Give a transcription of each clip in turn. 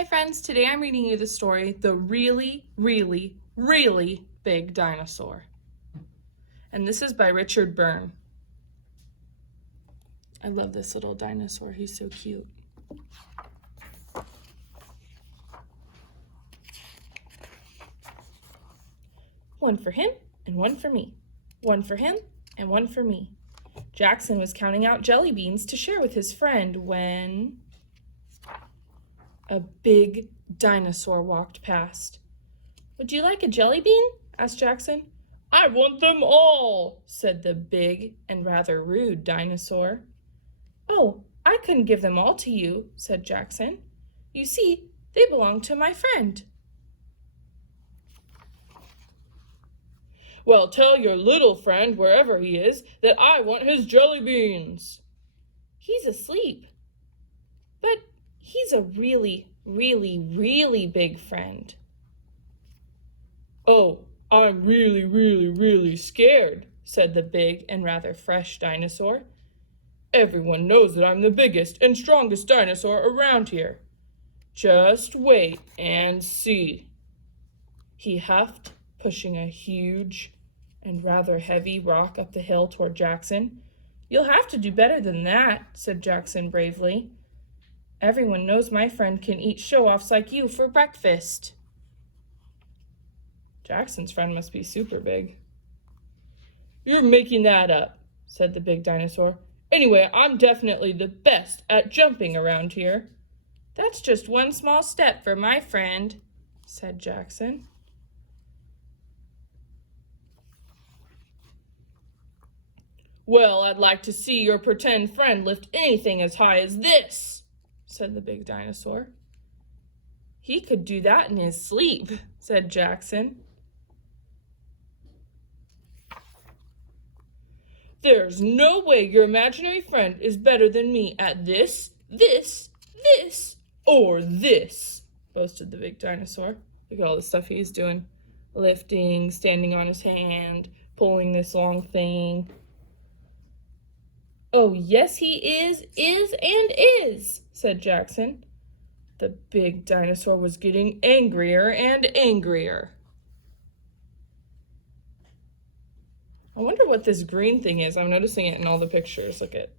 Hi friends, today I'm reading you the story, The Really, Really, Really Big Dinosaur. And this is by Richard Byrne. I love this little dinosaur, he's so cute. One for him and one for me. One for him and one for me. Jackson was counting out jelly beans to share with his friend when a big dinosaur walked past. "Would you like a jelly bean?" asked Jackson. "I want them all," said the big and rather rude dinosaur. "Oh, I couldn't give them all to you," said Jackson. "You see, they belong to my friend." "Well, tell your little friend, wherever he is, that I want his jelly beans." "He's asleep." "But he's a really, really, really big friend." "Oh, I'm really, really, really scared," said the big and rather fresh dinosaur. "Everyone knows that I'm the biggest and strongest dinosaur around here. Just wait and see." He huffed, pushing a huge and rather heavy rock up the hill toward Jackson. "You'll have to do better than that," said Jackson bravely. "Everyone knows my friend can eat show-offs like you for breakfast." Jackson's friend must be super big. "You're making that up," said the big dinosaur. "Anyway, I'm definitely the best at jumping around here." "That's just one small step for my friend," said Jackson. "Well, I'd like to see your pretend friend lift anything as high as this," said the big dinosaur. "He could do that in his sleep," said Jackson. "There's no way your imaginary friend is better than me at this, or this," boasted the big dinosaur. Look at all the stuff he's doing. Lifting, standing on his hand, pulling this long thing. "Oh, yes, he is, said Jackson. The big dinosaur was getting angrier and angrier. I wonder what this green thing is. I'm noticing it in all the pictures. Look at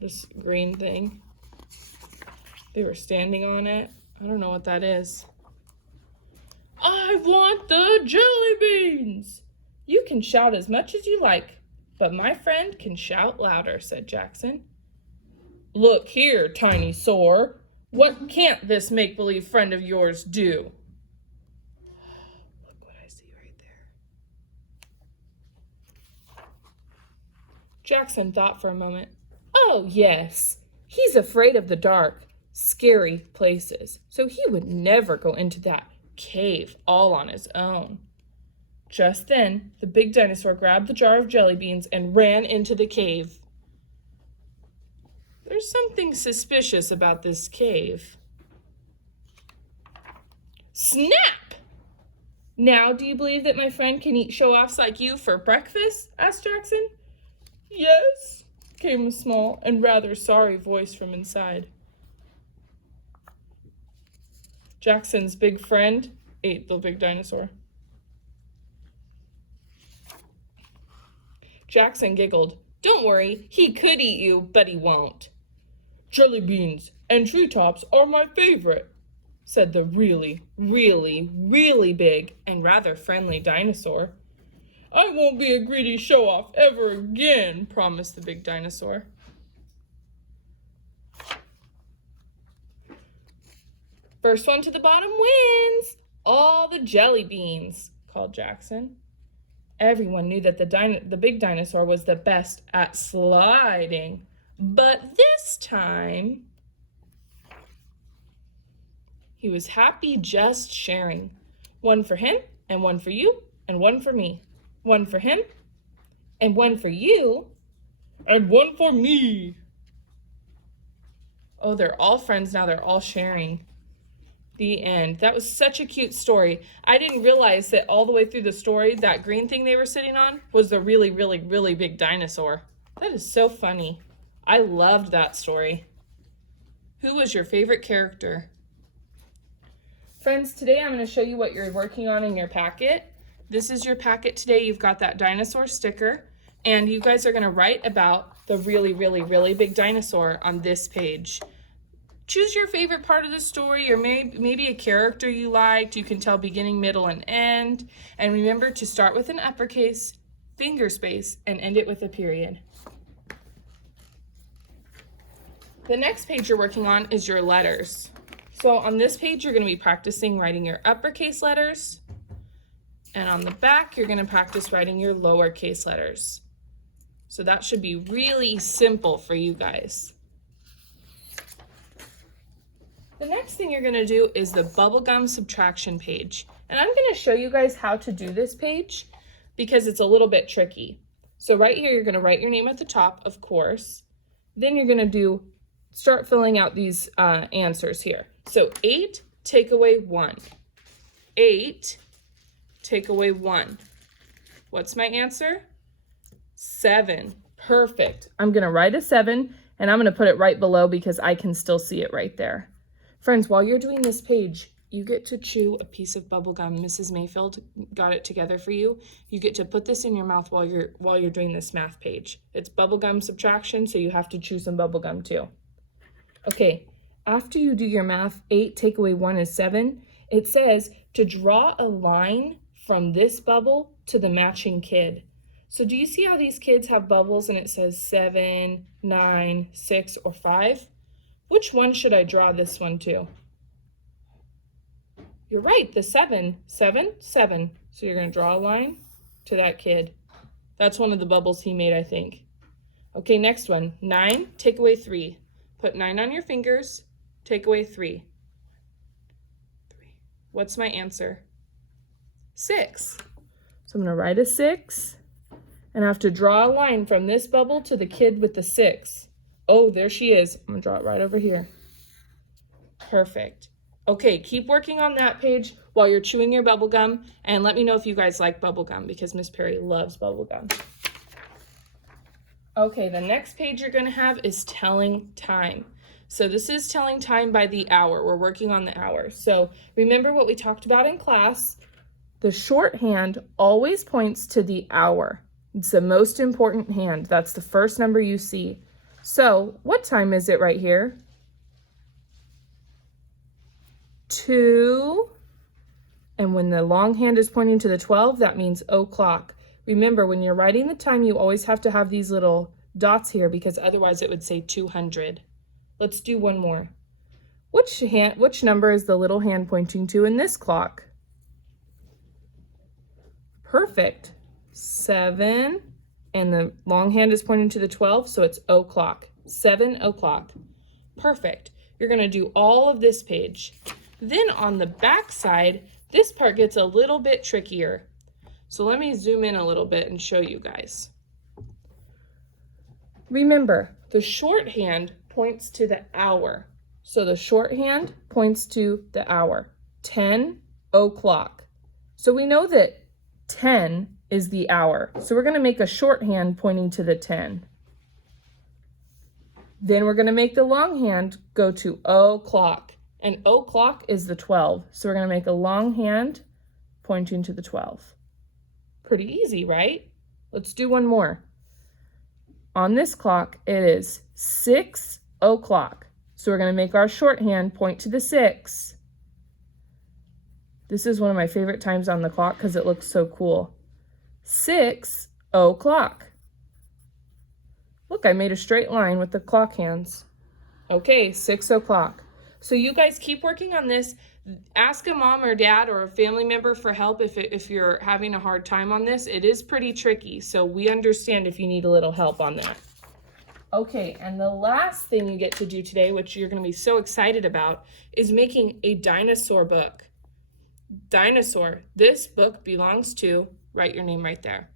this green thing. They were standing on it. I don't know what that is. "I want the jelly beans!" "You can shout as much as you like, but my friend can shout louder," said Jackson. "Look here, tiny sore. What can't this make-believe friend of yours do?" Look what I see right there. Jackson thought for a moment. "Oh, yes. He's afraid of the dark, scary places, so he would never go into that cave all on his own." Just then, the big dinosaur grabbed the jar of jelly beans and ran into the cave. There's something suspicious about this cave. Snap! "Now, do you believe that my friend can eat show-offs like you for breakfast?" asked Jackson. "Yes," came a small and rather sorry voice from inside. Jackson's big friend ate the big dinosaur. Jackson giggled. "Don't worry, he could eat you, but he won't." "Jelly beans and treetops are my favorite," said the really, really, really big and rather friendly dinosaur. "I won't be a greedy show-off ever again," promised the big dinosaur. "First one to the bottom wins all the jelly beans," called Jackson. Everyone knew that the big dinosaur was the best at sliding, but this time he was happy just sharing. One for him, and one for you, and one for me. One for him, and one for you, and one for me. Oh, they're all friends now. They're all sharing. The end. That was such a cute story. I didn't realize that all the way through the story, that green thing they were sitting on was the really, really, really big dinosaur. That is so funny. I loved that story. Who was your favorite character? Friends, today I'm going to show you what you're working on in your packet. This is your packet today. You've got that dinosaur sticker, and you guys are going to write about the really big dinosaur on this page. Choose your favorite part of the story, or maybe a character you liked. You can tell beginning, middle, and end. And remember to start with an uppercase, finger space, and end it with a period. The next page you're working on is your letters. So on this page, you're going to be practicing writing your uppercase letters. And on the back, you're going to practice writing your lowercase letters. So that should be really simple for you guys. The next thing you're going to do is the Bubblegum Subtraction page. And I'm going to show you guys how to do this page because it's a little bit tricky. So right here, you're going to write your name at the top, of course. Then you're going to start filling out these answers here. So 8, take away 1. 8, take away 1. What's my answer? 7. Perfect. I'm going to write a 7, and I'm going to put it right below because I can still see it right there. Friends, while you're doing this page, you get to chew a piece of bubble gum. Mrs. Mayfield got it together for you. You get to put this in your mouth while you're doing this math page. It's Bubblegum Subtraction, so you have to chew some bubble gum too. Okay, after you do your math, 8 take away 1 is 7. It says to draw a line from this bubble to the matching kid. So do you see how these kids have bubbles and it says 7, 9, 6, or 5? Which one should I draw this one to? You're right, the 7. 7, 7. So you're going to draw a line to that kid. That's one of the bubbles he made, I think. Okay, next one. 9, take away 3. Put 9 on your fingers, take away 3. 3. What's my answer? 6. So I'm going to write a 6, and I have to draw a line from this bubble to the kid with the 6. Oh, there she is. I'm going to draw it right over here. Perfect. Okay, keep working on that page while you're chewing your bubble gum, and let me know if you guys like bubble gum because Miss Perry loves bubble gum. Okay, the next page you're going to have is telling time. So this is telling time by the hour. We're working on the hour. So remember what we talked about in class. The shorthand always points to the hour. It's the most important hand. That's the first number you see. So what time is it right here? 2. And when the long hand is pointing to the 12, that means o'clock. Remember, when you're writing the time, you always have to have these little dots here because otherwise it would say 200. Let's do one more. Which number is the little hand pointing to in this clock? Perfect. 7, and the long hand is pointing to the 12, so it's o'clock. 7 o'clock. Perfect. You're going to do all of this page. Then on the back side, this part gets a little bit trickier. So let me zoom in a little bit and show you guys. Remember, the shorthand points to the hour. So the shorthand points to the hour. 10 o'clock. So we know that 10 is the hour. So we're going to make a shorthand pointing to the 10. Then we're going to make the long hand go to o'clock. And o'clock is the 12. So we're going to make a long hand pointing to the 12. Pretty easy, right? Let's do one more. On this clock, it is 6 o'clock. So we're going to make our shorthand point to the 6. This is one of my favorite times on the clock because it looks so cool. 6 o'clock. Look, I made a straight line with the clock hands. Okay, 6 o'clock. So you guys keep working on this. Ask a mom or dad or a family member for help if you're having a hard time on this. It is pretty tricky, so we understand if you need a little help on that. Okay, and the last thing you get to do today, which you're going to be so excited about, is making a dinosaur book. Dinosaur. This book belongs to, write your name right there.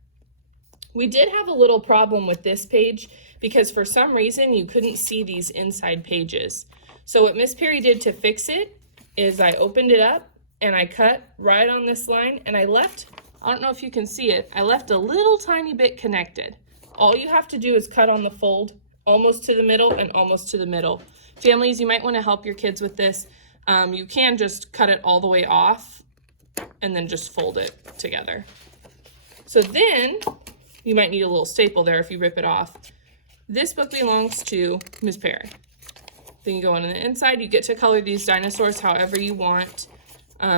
We did have a little problem with this page because for some reason you couldn't see these inside pages. So what Miss Perry did to fix it is I opened it up and I cut right on this line and I left, I don't know if you can see it, I left a little tiny bit connected. All you have to do is cut on the fold almost to the middle and almost to the middle. Families, you might want to help your kids with this. You can just cut it all the way off and then just fold it together. So then you might need a little staple there if you rip it off. This book belongs to Miss Perry. Then you go on the inside, you get to color these dinosaurs however you want.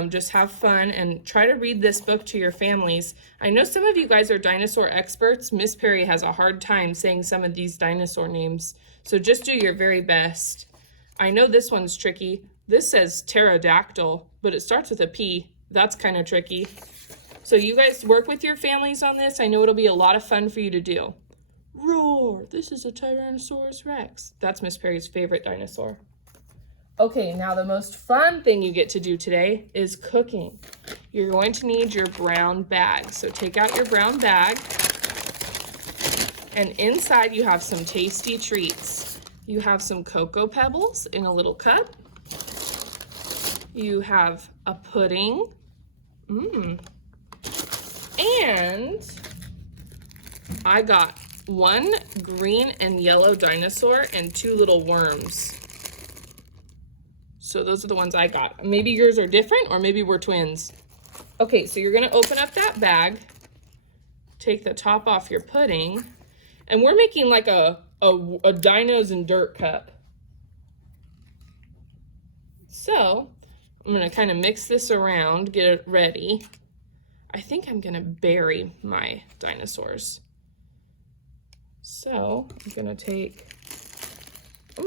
Just have fun and try to read this book to your families. I know some of you guys are dinosaur experts. Miss Perry has a hard time saying some of these dinosaur names, so just do your very best. I know this one's tricky. This says pterodactyl, but it starts with a P. That's kind of tricky. So you guys work with your families on this. I know it'll be a lot of fun for you to do. Roar, this is a Tyrannosaurus Rex. That's Miss Perry's favorite dinosaur. Okay, now the most fun thing you get to do today is cooking. You're going to need your brown bag. So take out your brown bag, and inside you have some tasty treats. You have some cocoa pebbles in a little cup. You have a pudding. And I got one green and yellow dinosaur and 2 little worms. So those are the ones I got. Maybe yours are different, or maybe we're twins. Okay, so you're gonna open up that bag, take the top off your pudding, and we're making like a dinos and dirt cup. So I'm gonna kind of mix this around, get it ready. I think I'm gonna bury my dinosaurs. So I'm gonna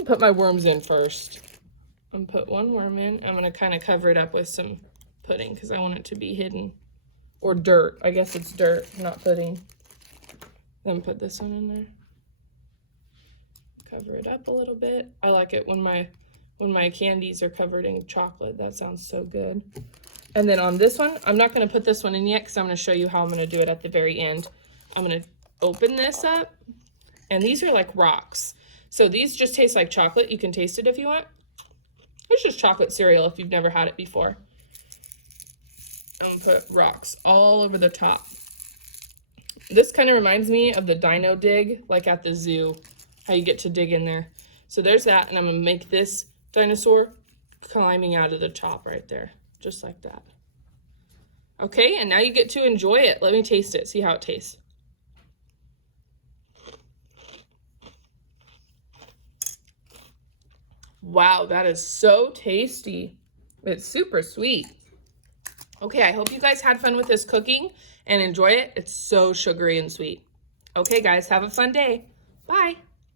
put my worms in first. I'm gonna put one worm in. I'm gonna kind of cover it up with some pudding because I want it to be hidden. Or dirt. I guess it's dirt, not pudding. Then put this one in there. Cover it up a little bit. I like it when my candies are covered in chocolate. That sounds so good. And then on this one, I'm not gonna put this one in yet because I'm gonna show you how I'm gonna do it at the very end. I'm gonna open this up, and these are like rocks. So these just taste like chocolate. You can taste it if you want. It's just chocolate cereal if you've never had it before. I'm gonna put rocks all over the top. This kind of reminds me of the dino dig, like at the zoo, how you get to dig in there. So there's that, and I'm gonna make this dinosaur climbing out of the top right there, just like that. Okay, and now you get to enjoy it. Let me taste it, see how it tastes. Wow, that is so tasty. It's super sweet. Okay, I hope you guys had fun with this cooking and enjoy it. It's so sugary and sweet. Okay, guys, have a fun day. Bye.